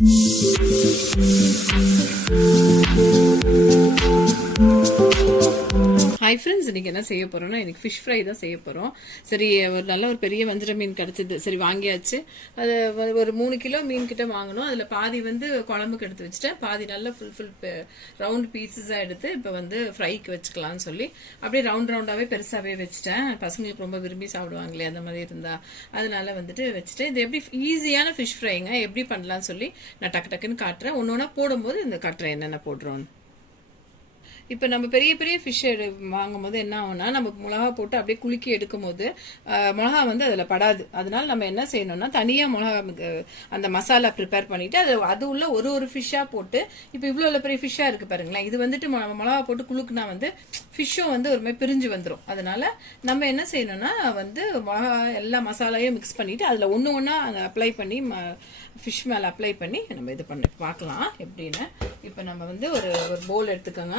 うん。ஹை friends இன்றைக்கி என்ன செய்ய போகிறோம்னா எனக்கு ஃபிஷ் ஃப்ரை தான் செய்ய போகிறோம் சரி ஒரு நல்ல ஒரு பெரிய வஞ்சிர மீன் கிடச்சிது. சரி வாங்கியாச்சு. அது ஒரு மூணு கிலோ மீன் கிட்ட வாங்கணும். அதில் பாதி வந்து குழம்புக்கு எடுத்து வச்சுட்டேன். பாதி நல்லா ஃபுல் ஃபுல் ரவுண்ட் பீசஸாக எடுத்து இப்போ வந்து ஃப்ரைக்கு வச்சுக்கலாம்னு சொல்லி அப்படியே ரவுண்ட் ரவுண்டாகவே பெருசாகவே வச்சுட்டேன். பசங்களுக்கு ரொம்ப விரும்பி சாப்பிடுவாங்களே அந்த மாதிரி இருந்தால் அதனால வந்துட்டு வச்சுட்டேன். இது எப்படி ஈஸியான ஃபிஷ் ஃப்ரைங்க எப்படி பண்ணலாம்னு சொல்லி நான் டக்கு டக்குன்னு காட்டுறேன். ஒன்று ஒன்றா போடும்போது இந்த காட்டுறேன் என்னென்ன போடுறோன்னு இப்போ நம்ம பெரிய பெரிய ஃபிஷ் எடு வாங்கும் போது என்ன ஆகும்னா நம்ம மிளகா போட்டு அப்படியே குலுக்கி எடுக்கும் போது மிளகா வந்து அதில் படாது. அதனால நம்ம என்ன செய்யணும்னா தனியாக மிளகா அந்த மசாலா ப்ரிப்பேர் பண்ணிட்டு அது அது உள்ள ஒரு ஒரு ஃபிஷ்ஷாக போட்டு இப்போ இவ்வளோ பெரிய ஃபிஷ்ஷாக இருக்குது பாருங்களேன். இது வந்துட்டு மொ- மிளகா போட்டு குலுக்குனா வந்து ஃபிஷ்ஷும் வந்து ஒரு மாதிரி பிரிஞ்சு வந்துடும் அதனால நம்ம என்ன செய்யணும்னா வந்து மிளகா எல்லா மசாலையும் மிக்ஸ் பண்ணிட்டு அதில் ஒன்று ஒன்றா அப்ளை பண்ணி ஃபிஷ் மேலே அப்ளை பண்ணி நம்ம இது பண்ணி பார்க்கலாம். எப்படின்னு. இப்போ நம்ம வந்து ஒரு ஒரு போல் எடுத்துக்கோங்க.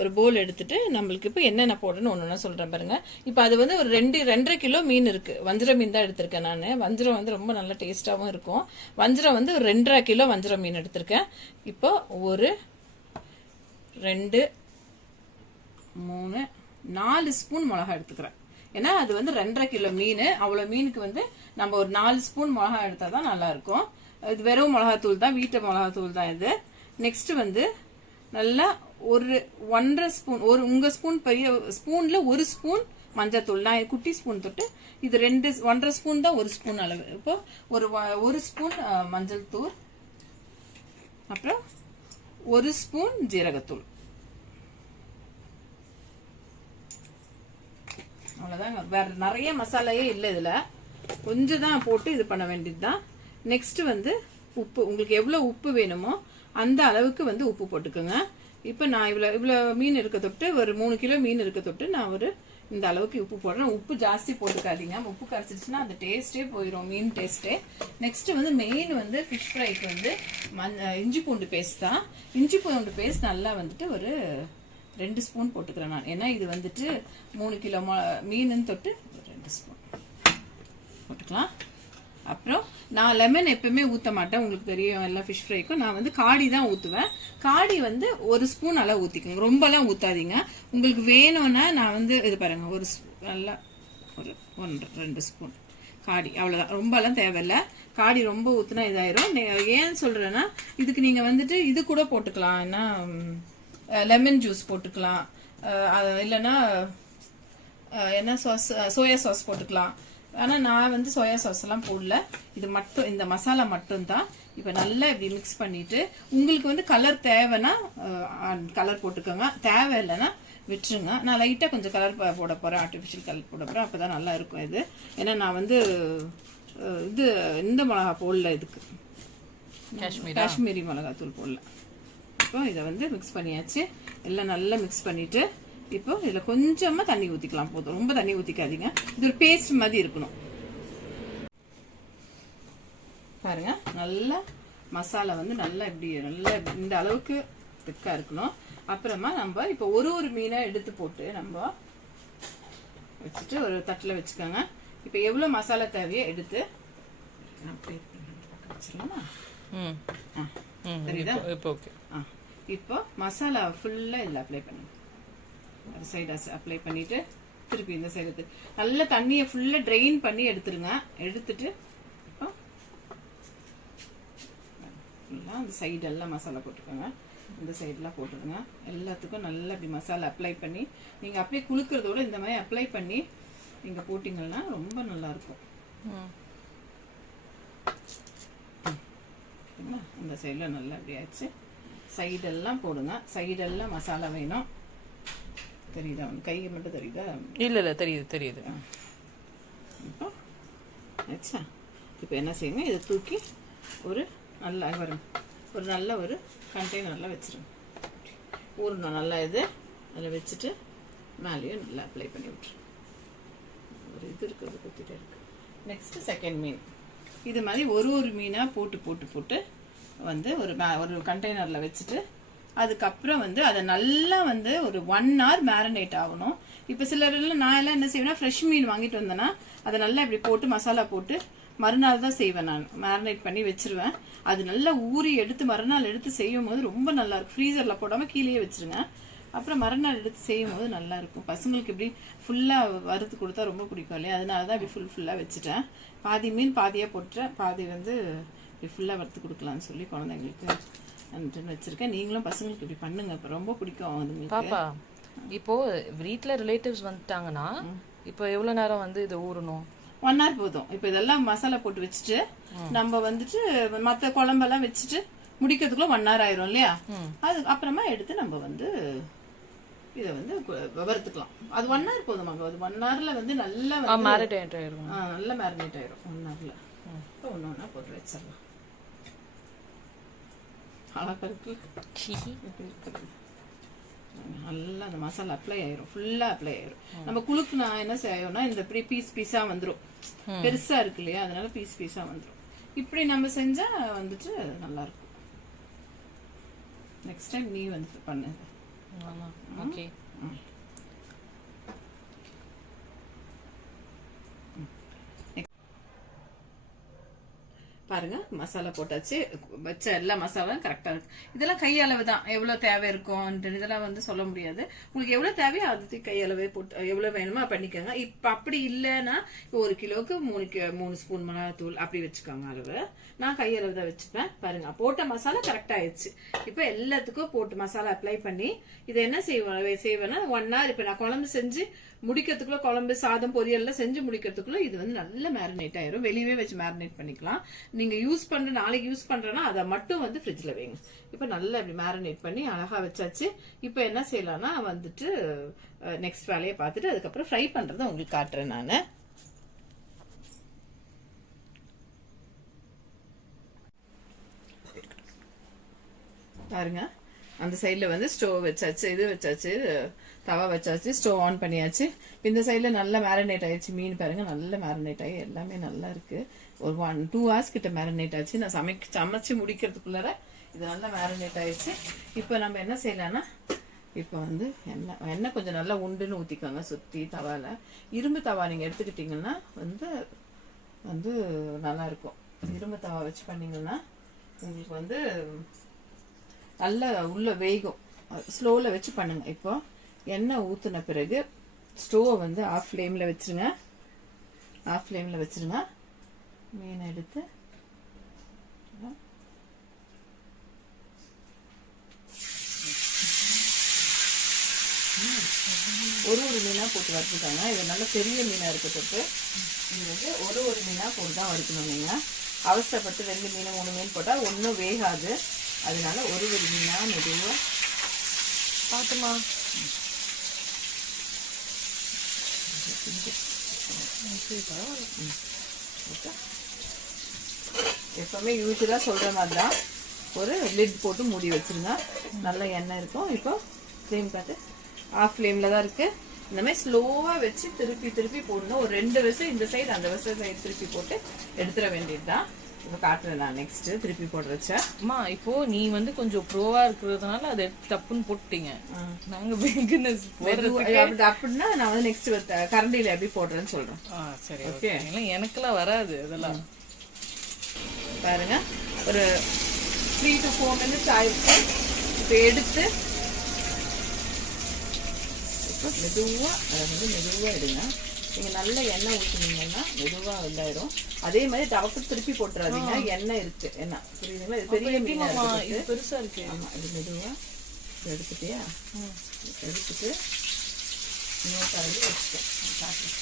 ஒரு போல் எடுத்துட்டு நம்மளுக்கு இப்போ என்னென்ன போடணும்னு ஒன்று ஒன்றா சொல்கிறேன் பாருங்க. இப்போ அது வந்து ஒரு ரெண்டு ரெண்டரை கிலோ மீன் இருக்கு. வஞ்சிர மீன் தான் எடுத்திருக்கேன் நான். வஞ்சிரம் வந்து ரொம்ப நல்ல டேஸ்ட்டாகவும் இருக்கும். வஞ்சிரம் வந்து ஒரு ரெண்டரை கிலோ வஞ்சிர மீன் எடுத்திருக்கேன். இப்போ ஒரு ரெண்டு மூணு நாலு ஸ்பூன் மிளகா எடுத்துக்கிறேன். ஏன்னா அது வந்து ரெண்டரை கிலோ மீன். அவ்வளோ மீனுக்கு வந்து நம்ம ஒரு நாலு ஸ்பூன் மிளகா எடுத்தால் தான் நல்லாயிருக்கும் இது வெறும் மிளகாத்தூள் தான் வீட்டு மிளகாத்தூள் தான் இது. நெக்ஸ்ட் வந்து நல்லா ஒரு ஒன்றரை ஸ்பூன் ஒரு உங்க ஸ்பூன் பெரிய ஸ்பூன்ல ஒரு ஸ்பூன் மஞ்சத்தூள். நான் குட்டி ஸ்பூன் தொட்டு இது ரெண்டு ஒன்றரை ஸ்பூன் தான் ஒரு ஸ்பூன் அளவு. இப்போ ஒரு ஒரு ஸ்பூன் மஞ்சள் தூள். அப்புறம் ஒரு ஸ்பூன் ஜீரகத்தூள். அவ்வளோதாங்க வேற நிறைய மசாலாயே இல்லை இதில். கொஞ்சம் தான் போட்டு இது பண்ண வேண்டியது தான் நெக்ஸ்ட் வந்து உப்பு. உங்களுக்கு எவ்வளோ உப்பு வேணுமோ அந்த அளவுக்கு வந்து உப்பு போட்டுக்கோங்க. இப்போ நான் இவ்வளோ இவ்வளோ மீன் இருக்க தொட்டு ஒரு மூணு கிலோ மீன் இருக்க தொட்டு நான் ஒரு இந்த அளவுக்கு உப்பு போடுறேன். உப்பு ஜாஸ்தி போட்டுக்காதீங்க. உப்பு கரைச்சிருச்சுன்னா அந்த டேஸ்ட்டே போயிடும் மீன் டேஸ்ட்டே. நெக்ஸ்ட்டு வந்து மெயின் வந்து ஃபிஷ் ஃப்ரைக்கு வந்து மண் இஞ்சி பூண்டு பேஸ்ட் தான். இஞ்சி பூண்டு பேஸ்ட் நல்லா வந்துட்டு ஒரு ரெண்டு ஸ்பூன் போட்டுக்கிறேன் நான். ஏன்னா இது வந்துட்டு மூணு கிலோ மீனுன்னு தொட்டு ஒரு ரெண்டு ஸ்பூன் போட்டுக்கலாம். அப்புறம் நான் லெமன் எப்பவுமே ஊற்ற மாட்டேன். உங்களுக்கு தெரியும் எல்லா ஃபிஷ் ஃப்ரைக்கும் நான் வந்து காடி தான் ஊற்றுவேன் காடி வந்து ஒரு ஸ்பூன் அளவு ஊற்றிக்கோங்க ரொம்பலாம் ஊற்றாதீங்க உங்களுக்கு வேணும்னா நான் வந்து இது பாருங்க ஒரு நல்லா ஒரு ஒன்று ரெண்டு ஸ்பூன் காடி அவ்வளோதான் ரொம்பலாம் தேவையில்ல. காடி ரொம்ப ஊற்றுனா இதாயிரும். ஏன் சொல்கிறேன்னா இதுக்கு நீங்கள் வந்துட்டு இது கூட போட்டுக்கலாம். என்ன லெமன் ஜூஸ் போட்டுக்கலாம். இல்லைன்னா என்ன சாஸ் சோயா சாஸ் போட்டுக்கலாம். ஆனால் நான் வந்து சோயா சாஸ் எல்லாம் போடல. இது மட்டும் இந்த மசாலா மட்டும்தான். இப்போ நல்லா இப்படி மிக்ஸ் பண்ணிட்டு உங்களுக்கு வந்து கலர் தேவைன்னா கலர் போட்டுக்கோங்க. தேவை இல்லைன்னா விட்டுருங்க. நான் லைட்டாக கொஞ்சம் கலர் போட போகிறேன் ஆர்டிஃபிஷியல் கலர் போட போகிறேன் அப்போ தான் நல்லா இருக்கும் இது. ஏன்னா நான் வந்து இது இந்த மிளகா போடல இதுக்கு. காஷ்மீரி? மிளகாத்தூள் போடல. இப்போ இதை வந்து மிக்ஸ் பண்ணியாச்சு. எல்லாம் நல்லா மிக்ஸ் பண்ணிட்டு இப்போ இதில் கொஞ்சமாக தண்ணி ஊற்றிக்கலாம் போதும். ரொம்ப தண்ணி ஊற்றிக்காதீங்க இது ஒரு பேஸ்ட் மாதிரி இருக்கணும். பாருங்க நல்லா மசாலா வந்து நல்லா இப்படி நல்லா இந்த அளவுக்கு திக்காக இருக்கணும். அப்புறமா நம்ம இப்போ ஒரு ஒரு மீனை எடுத்து போட்டு நம்ம வச்சுட்டு ஒரு தட்டில் வச்சுக்கோங்க. இப்போ எவ்வளோ மசாலா தேவையோ எடுத்து வச்சிடலாமா ம். ஆ இப்போ- இப்போ ஓகே ஆ இப்போ மசாலா ஃபுல்லாக இதில் அப்ளை பண்ணுங்க. ஒரு சைடு அப்ளை பண்ணிட்டு திருப்பி இந்த சைடு நல்ல தண்ணியை ஃபுல்லாக ட்ரெயின் பண்ணி எடுத்துருங்க. எடுத்துட்டு இப்போ ஃபுல்லாக அந்த சைடெல்லாம் மசாலா போட்டுக்கோங்க. இந்த சைடெலாம் போட்டுருங்க எல்லாத்துக்கும் நல்லா இப்படி மசாலா அப்ளை பண்ணி நீங்கள் அப்படியே குலுக்கிறதோட இந்த மாதிரி அப்ளை பண்ணி நீங்கள் போட்டிங்கன்னா ரொம்ப நல்லாயிருக்கும்? இந்த சைடில் நல்லா ஆச்சு சைடெல்லாம் போடுங்க. சைடெல்லாம் மசாலா வேணும். தெரியுதா? உனக்கு கை மட்டும் தெரியுதா? இல்லை இல்லை தெரியுது தெரியுது. இப்போ? ஆச்சா இப்போ என்ன செய்யுங்க? இதை தூக்கி ஒரு நல்ல வரும் ஒரு நல்ல ஒரு கண்டெய்னரில் வச்சிருங்க. ஊறணும் நல்லா இது அதில் வச்சுட்டு மேலேயும் நல்லா அப்ளை பண்ணி விட்டுரு ஒரு இது இருக்குது குத்திட்டே இருக்கு. நெக்ஸ்ட் செகண்ட் மீன். இது மாதிரி ஒரு ஒரு மீனாக போட்டு போட்டு போட்டு வந்து ஒரு ஒரு கண்டெய்னரில் வச்சுட்டு அதுக்கப்புறம் வந்து அதை நல்லா வந்து ஒரு ஒன் ஹவர் மேரினேட் ஆகணும். இப்போ சிலர் எல்லாம் நான் எல்லாம் என்ன செய்வேன்னா ஃப்ரெஷ் மீன் வாங்கிட்டு வந்தேன்னா அதை நல்லா இப்படி போட்டு மசாலா போட்டு மறுநாள் தான் செய்வேன் நான். மேரினேட் பண்ணி வச்சிருவேன். அது நல்லா ஊறி எடுத்து மறுநாள் எடுத்து செய்யும் போது ரொம்ப நல்லா இருக்கும். ஃப்ரீசரில் போடாமல் கீழேயே வச்சிருங்க. அப்புறம் மறுநாள் எடுத்து செய்யும் போது நல்லா இருக்கும். பசங்களுக்கு இப்படி ஃபுல்லாக வறுத்து கொடுத்தா ரொம்ப பிடிக்கும் இல்லையா? அதனால தான் இப்படி ஃபுல் ஃபுல்லாக வச்சுட்டேன். பாதி மீன் பாதியாக போட்டுட்டேன். பாதி வந்து இப்படி ஃபுல்லாக வறுத்து கொடுக்கலாம்னு சொல்லி குழந்தைங்களுக்கு வந்துட்டுன்னு வச்சிருக்கேன். நீங்களும் பசங்களுக்கு இப்படி பண்ணுங்க. இப்ப ரொம்ப பிடிக்கும் அதுங்களுக்கு. பாப்பா இப்போ வீட்ல ரிலேட்டிவ்ஸ் வந்துட்டாங்கன்னா இப்போ எவ்வளவு நேரம் வந்து இது ஊறணும்? ஒன் ஹவர் போதும். இப்போ இதெல்லாம் மசாலா போட்டு வச்சுட்டு நம்ம வந்துட்டு மற்ற குழம்பெல்லாம் வச்சுட்டு முடிக்கிறதுக்குள்ள ஒன் ஹவர் ஆயிரும் இல்லையா? அது அப்புறமா எடுத்து நம்ம வந்து இதை வந்து வறுத்துக்கலாம். அது ஒன் ஹவர் போதுமாங்க அது ஒன் ஹவர்ல வந்து நல்லா வந்து மேரிடேட் ஆயிருக்கும் ஆ, நல்லா மேரினேட் ஆயிரும். ஒன் ஹவர்ல இப்போ ஒன்று ஒன்றா போட்டு வச்சிடலாம். அழகா இருக்குல்ல எப்படி இருக்குது நல்லா அந்த மசாலா அப்ளை ஆயிரும். ஃபுல்லா அப்ளை ஆயிரும். நம்ம குழுக்கு நான் என்ன செய்யணும்னா இந்த இப்படி பீஸ் பீஸா வந்துரும். பெருசா இருக்கு இல்லையா? அதனால பீஸ் பீஸா வந்துரும். இப்படி நம்ம செஞ்சா வந்துட்டு நல்லா இருக்கும். நெக்ஸ்ட் டைம் நீ வந்து பண்ணு. ஓகே பாருங்க மசாலா போட்டாச்சு. வச்ச எல்லா மசாலாவும் கரெக்டா இருக்கு. இதெல்லாம் கையளவு தான். எவ்வளவு தேவை இருக்கும் இதெல்லாம் வந்து சொல்ல முடியாது. உங்களுக்கு எவ்வளவு தேவையோ அதுக்கு கையளவே போட்டு எவ்வளவு வேணுமோ பண்ணிக்கோங்க. இப்ப அப்படி இல்லைன்னா ஒரு கிலோவுக்கு மூணு மூணு ஸ்பூன் மிளகாத்தூள் அப்படி வச்சுக்கோங்க அளவு. நான் கையளவு தான் வச்சுப்பேன். பாருங்க போட்ட மசாலா கரெக்ட் ஆயிடுச்சு. இப்ப எல்லாத்துக்கும் போட்டு மசாலா அப்ளை பண்ணி இதை என்ன செய்வேன் செய்வேன்னா ஒன் ஹவர் இப்ப நான் குழம்பு செஞ்சு முடிக்கிறதுக்குள்ள குழம்பு சாதம் பொரியல்லாம் செஞ்சு முடிக்கிறதுக்குள்ள இது வந்து நல்ல மேரினேட் ஆயிரும். வெளியவே வச்சு மேரினேட் பண்ணிக்கலாம். நீங்க யூஸ் பண்ற நாளைக்கு யூஸ் பண்றேன்னா அதை மட்டும் வந்து ஃப்ரிட்ஜ்ல வைங்க. இப்ப நல்லா இப்படி மேரினேட் பண்ணி அழகா வச்சாச்சு. இப்ப என்ன செய்யலாம்னா வந்துட்டு நெக்ஸ்ட் வேலையை பார்த்துட்டு அதுக்கப்புறம் ஃப்ரை பண்றதை உங்களுக்கு காட்டுறேன் நான். பாருங்க. அந்த சைடில் வந்து ஸ்டோவ் வச்சாச்சு இது வச்சாச்சு தவா வச்சாச்சு ஸ்டோவ் ஆன் பண்ணியாச்சு. இந்த சைடில் நல்லா மேரினேட் ஆயிடுச்சு. மீன் பாருங்கள் நல்லா மேரினேட் ஆகி எல்லாமே நல்லா இருக்குது ஒரு ஒன் டூ ஹவர்ஸ் கிட்ட மேரினேட் ஆச்சு. நான் சமைக்க சமைச்சு முடிக்கிறதுக்குள்ளார இது நல்லா மேரினேட் ஆயிடுச்சு. இப்போ நம்ம என்ன செய்யலாம்னா இப்போ வந்து எண்ணெய் எண்ணெய் கொஞ்சம் நல்லா உண்டுன்னு ஊற்றிக்கோங்க சுற்றி தவால. இரும்பு தவா நீங்கள் எடுத்துக்கிட்டிங்கன்னா வந்து வந்து நல்லாயிருக்கும் இரும்பு தவா வச்சு பண்ணிங்கன்னா உங்களுக்கு வந்து நல்லா உள்ள வேகும். ஸ்லோவில் வச்சு பண்ணுங்க. இப்போ எண்ணெய் ஊற்றின பிறகு ஸ்டோவை வந்து ஆஃப் ஃப்ளேமில் வச்சிருங்க. ஆஃப் ஃப்ளேமில் வச்சிருங்க. மீனை எடுத்து ஒரு ஒரு மீனாக போட்டு வறுத்துட்டாங்க. இது நல்ல பெரிய மீனாக இருக்கிறதுக்கு இது வந்து ஒரு ஒரு மீனாக போட்டு தான் வறுக்கணும் நீங்கள் அவசரப்பட்டு ரெண்டு மீன் மூணு மீன் போட்டால் ஒன்றும் வேகாது. அதனால ஒரு ஒரு மீனாக மெதுவாக பாத்துமா. எப்பவுமே யூஸ்வலாக சொல்கிற மாதிரி தான் ஒரு லிட் போட்டு மூடி வச்சிருங்க. நல்ல எண்ணெய் இருக்கும். இப்போ ஃப்ளேம் பார்த்து ஆஃப் ஃப்ளேமில் தான் இருக்கு. இந்த மாதிரி ஸ்லோவாக வச்சு திருப்பி திருப்பி போடணும் ஒரு ரெண்டு விசம் இந்த சைடு அந்த விசம் சைடு திருப்பி போட்டு எடுத்துட வேண்டியது தான் இப்போ காட்டுறேன் நான் நெக்ஸ்ட் திருப்பி போடுறச்ச அம்மா இப்போ நீ வந்து கொஞ்சம் ப்ரோவா இருக்கிறதுனால அதை எடுத்து டப்புன்னு போட்டீங்க. நாங்க பிகினர்ஸ் அப்படி அப்படின்னா நான் வந்து நெக்ஸ்ட் கரண்டியில் எப்படி போடுறேன்னு சொல்கிறேன் ஆ சரி ஓகே எல்லாம் எனக்கெல்லாம் வராது அதெல்லாம். பாருங்க ஒரு த்ரீ டு ஃபோர் மினிட்ஸ் ஆயிடுச்சு. இப்போ எடுத்து இப்போ மெதுவாக அதை வந்து மெதுவாக எடுங்க. நீங்கள் நல்ல எண்ணெய் ஊற்றுனீங்கன்னா மெதுவாக இதாயிடும். அதே மாதிரி டவக்கு திருப்பி போட்டுறாதீங்க. எண்ணெய் இருக்கு. எண்ணெய். புரியுதுங்களா? இது பெரிய மீனா ஆமா, இருக்கு இது பெருசா இருக்கு. ஆமா இது மெதுவாக எடுத்துட்டியா? எடுத்துட்டு இன்னொரு வச்சுட்டேன். காட்டுறேன்.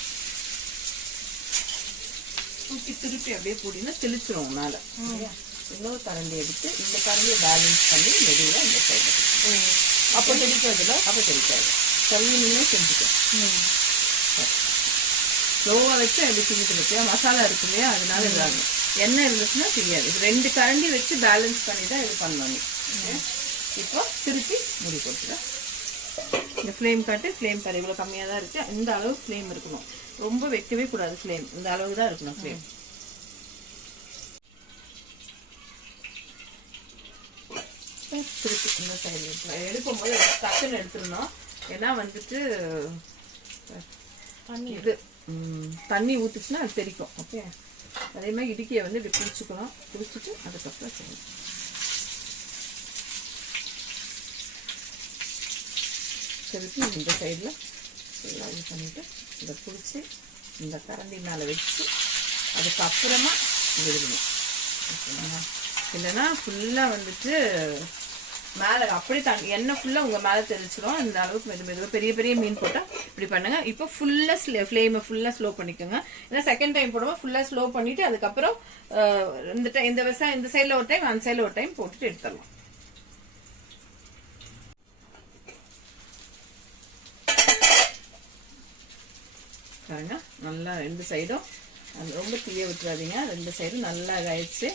தூக்கி திருப்பி அப்படியே போட்டீங்கன்னா மேல சரியா? இன்னொரு கரண்டி எடுத்து இந்த கரண்டியை பேலன்ஸ் பண்ணி மெதுவாக இந்த சைடு அப்போ தெளிக்கிறதுல அப்போ தெளிக்காது. கல்வி நீங்களும் செஞ்சுக்கோ. ஸ்லோவாக வச்சு அப்படி திணிட்டு வச்சு மசாலா இருக்கு இல்லையா? அதனால இதாகும் எண்ணெய் இருந்துச்சுன்னா தெரியாது. இது ரெண்டு கரண்டி வச்சு பேலன்ஸ் பண்ணி தான் இது பண்ணணும்? இப்போ திருப்பி முடி போட்டுக்கிறேன். இந்த ஃப்ளேம் காட்டு ஃப்ளேம் பாரு இவ்வளோ கம்மியாக தான் இருக்கு. இந்த அளவு ஃப்ளேம் இருக்கணும். ரொம்ப வைக்கவே கூடாது ஃப்ளேம் இந்த அளவு தான் இருக்கணும் ஃப்ளேம் திருப்பி இந்த சைடு எடுக்கும்போது டக்குன்னு எடுத்துடணும். ஏன்னா வந்துட்டு இது தண்ணி ஊற்றுச்சுன்னா அது தெரிக்கும் ஓகே அதே மாதிரி இடுக்கியை வந்து இப்படி பிடிச்சிக்கணும் பிடிச்சிட்டு அதுக்கப்புறம் செய்யணும். திருப்பி இந்த சைடில் எல்லாம் இது பண்ணிவிட்டு இதை பிடிச்சி இந்த கரண்டி மேலே வச்சு அதுக்கப்புறமா விடுவிடணும் ஓகேங்களா இல்லைன்னா ஃபுல்லாக வந்துட்டு மேலே அப்படியே தண்ணி எண்ணெய் ஃபுல்லாக உங்கள் மேலே தெரிச்சிடும் அந்த அளவுக்கு மெது மெதுவாக பெரிய பெரிய மீன் போட்டால் இப்படி பண்ணுங்க. இப்போ ஃபுல்லாக ஸ்லே ஃப்ளேமை ஃபுல்லாக ஸ்லோ பண்ணிக்கோங்க. ஏன்னா செகண்ட் டைம் போடும்போது ஃபுல்லாக ஸ்லோ பண்ணிவிட்டு அதுக்கப்புறம் இந்த டைம் இந்த விவசாயம் இந்த சைடில் ஒரு டைம் அந்த சைடில் ஒரு டைம் போட்டுட்டு எடுத்துடலாம். பாருங்க நல்லா ரெண்டு சைடும் அது ரொம்ப தீய விட்டுறாதீங்க. ரெண்டு சைடும் நல்லா இதாயிடுச்சு.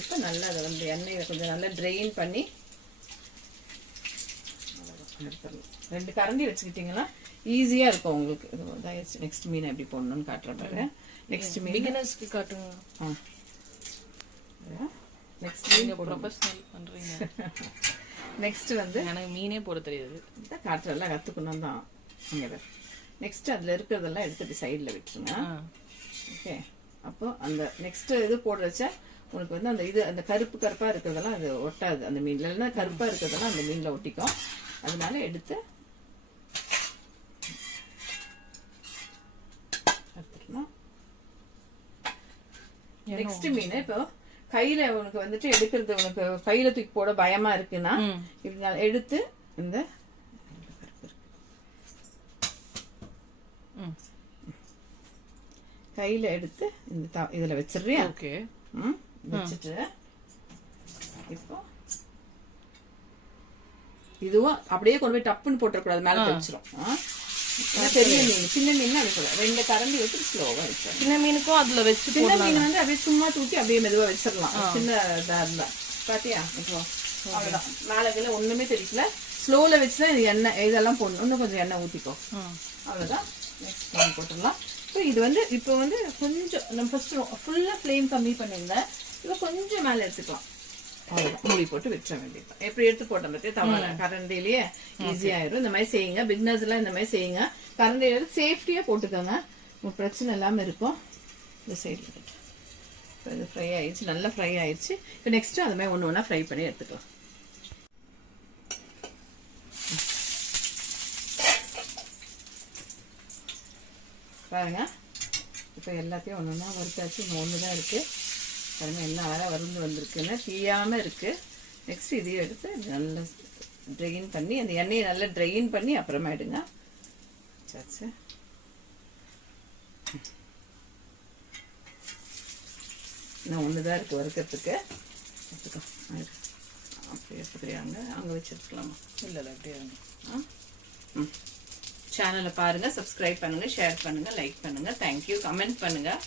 இப்போ நல்லா அதை வந்து எண்ணெயை கொஞ்சம் நல்லா ட்ரெயின் பண்ணி எடுத்துடலாம் ரெண்டு கரண்டி வச்சுக்கிட்டிங்கன்னா ஈஸியாக இருக்கும் உங்களுக்கு. இது இதாயிடுச்சு நெக்ஸ்ட் மீன் எப்படி போடணும்னு காட்டுறேன் பாரு நெக்ஸ்ட் மீன். பிகினர்ஸ்க்கு காட்டுங்க. ஆ. நெக்ஸ்ட் நீங்க ப்ரொஃபஷனல் பண்றீங்க. நெக்ஸ்ட் வந்து எனக்கு மீனே போட தெரியாது. இதான் காட்டுறதெல்லாம் கற்றுக்கணும் தான். இங்கே நெக்ஸ்ட் அதில் இருக்கிறதெல்லாம் எடுத்துட்டு சைடில் விட்டுருங்க. ஓகே அப்போ அந்த நெக்ஸ்ட் இது போடுறச்ச உனக்கு வந்து அந்த இது அந்த கருப்பு கருப்பா இருக்கிறதெல்லாம் அது ஒட்டாது. அந்த மீன்ல. இல்லைன்னா கருப்பா இருக்கிறதெல்லாம் அந்த மீன்ல ஒட்டிக்கும். அதனால எடுத்து நெக்ஸ்ட் மீன் இப்போ கையில உனக்கு வந்துட்டு எடுக்கிறது உனக்கு கையில தூக்கி போட பயமா இருக்குன்னா எடுத்து இந்த. கையில எடுத்து இந்த இதுல வச்சிடுறியா? ஓகே. வச்சுட்டு இப்போ இதுவும் அப்படியே கொண்டு போய் டப்புன்னு போட்டுறக்கூடாது மேல தெரிச்சிடும் பெரிய மீன் சின்ன மீன் அப்படி போட ரெண்டு கரண்டி வச்சு ஸ்லோவா வச்சிடணும் சின்ன மீனுக்கும் அதுல வச்சு சின்ன மீன் வந்து அப்படியே சும்மா தூக்கி அப்படியே மெதுவா வச்சிடலாம். சின்ன இதா இருந்தா. பாத்தியா? இப்போ அவ்வளவுதான். மேல கீழே ஒண்ணுமே தெரியல ஸ்லோல வச்சுதான் இது எண்ணெய் இதெல்லாம் போடணும். இன்னும் கொஞ்சம் எண்ணெய் ஊத்திக்கோ. ம். அவ்வளோதான் நெக்ஸ்ட் போட்டுடலாம். ஸோ இது வந்து இப்போ வந்து கொஞ்சம் நம்ம ஃபர்ஸ்ட் ஃபுல்லாக ஃப்ளேம் கம்மி பண்ணியிருந்தேன். இப்போ கொஞ்சம் மேலே எடுத்துக்கலாம். அவ்வளோதான் மூடி போட்டு விட்டுற வேண்டியது எப்படி எடுத்து போட்டோம் பற்றி தவறு. கரண்டிலேயே ஈஸியாயிரும் இந்த மாதிரி செய்யுங்க. பிக்னர்ஸ் எல்லாம் இந்த மாதிரி செய்யுங்க. கரண்டியில சேஃப்டியாக போட்டுக்கோங்க. உங்களுக்கு பிரச்சனை இல்லாமல் இருக்கும். இந்த சைடில் இப்போ இது ஃப்ரை ஆயிடுச்சு. நல்லா ஃப்ரை ஆயிடுச்சு. இப்போ நெக்ஸ்ட்டு அது மாதிரி ஒன்று ஒன்றா ஃப்ரை பண்ணி எடுத்துக்கலாம். பாருங்க. இப்போ எல்லாத்தையும் ஒன்று ஒன்றா வறுத்தாச்சு ஒன்று தான் இருக்குது பாருங்க என்ன வேற வருந்து வந்திருக்குன்னு. தீயாமல் இருக்குது நெக்ஸ்ட் இதையும் எடுத்து நல்லா ட்ரெயின் பண்ணி அந்த எண்ணெயை நல்லா ட்ரெயின் பண்ணி அப்புறமா எடுங்க. சாச்சு. இன்னும் ஒன்று தான் இருக்குது வறுக்கிறதுக்கு. எடுத்துக்கோ. அப்படி எடுத்துக்கிறியாங்க அங்கே வச்சு எடுத்துக்கலாமா? இல்ல இல்ல அப்படியே இருங்க. ம். சேனலை பாருங்கள் சப்ஸ்கிரைப் பண்ணுங்கள் ஷேர் பண்ணுங்கள் லைக் பண்ணுங்கள் தேங்க்யூ கமெண்ட் பண்ணுங்கள்